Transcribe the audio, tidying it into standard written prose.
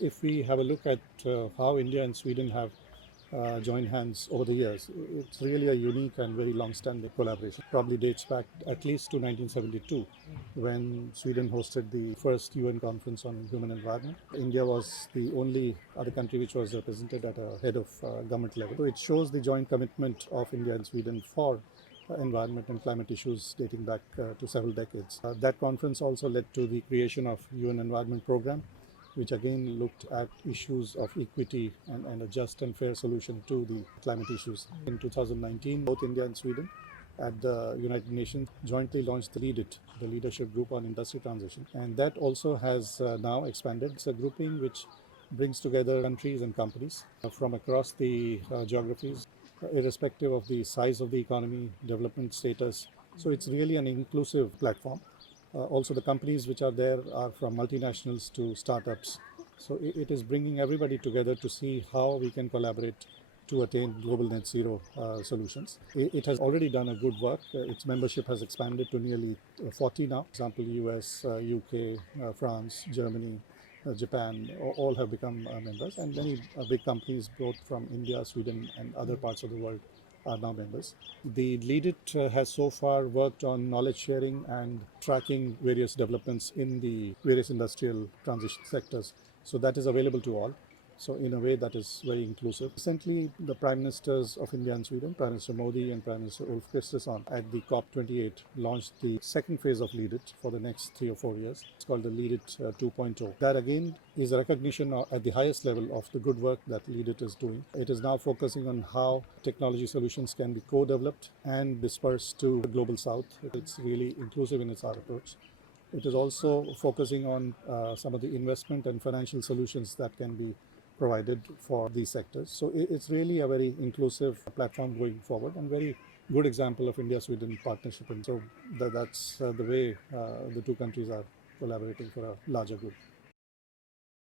If we have a look at how India and Sweden have joined hands over the years, it's really a unique and very long-standing collaboration. Probably dates back at least to 1972, when Sweden hosted the first UN conference on human environment. India was the only other country which was represented at a head of government level. So it shows the joint commitment of India and Sweden for environment and climate issues dating back to several decades. That conference also led to the creation of UN Environment Program, which again looked at issues of equity and a just and fair solution to the climate issues. In 2019, both India and Sweden at the United Nations jointly launched the Lead It, the Leadership Group on Industry Transition. And that also has now expanded. It's a grouping which brings together countries and companies from across the geographies, irrespective of the size of the economy, development status. So it's really an inclusive platform. Also, the companies which are there are from multinationals to startups. So it is bringing everybody together to see how we can collaborate to attain global net zero solutions. It has already done a good work. Its membership has expanded to nearly 40 now. For example, US, UK, France, Germany, Japan, all have become members, and many big companies both from India, Sweden and other parts of the world are now members. The Lead It has so far worked on knowledge sharing and tracking various developments in the various industrial transition sectors. So that is available to all. So in a way that is very inclusive. Recently, the Prime Ministers of India and Sweden, Prime Minister Modi and Prime Minister Ulf Kristersson, at the COP28 launched the second phase of Lead It for the next 3 or 4 years. It's called the Lead It 2.0. That again is a recognition at the highest level of the good work that Lead It is doing. It is now focusing on how technology solutions can be co-developed and dispersed to the global south. It's really inclusive in its approach. It is also focusing on some of the investment and financial solutions that can be provided for these sectors. So it's really a very inclusive platform going forward and very good example of India-Sweden partnership. And so that's the way the two countries are collaborating for a larger good.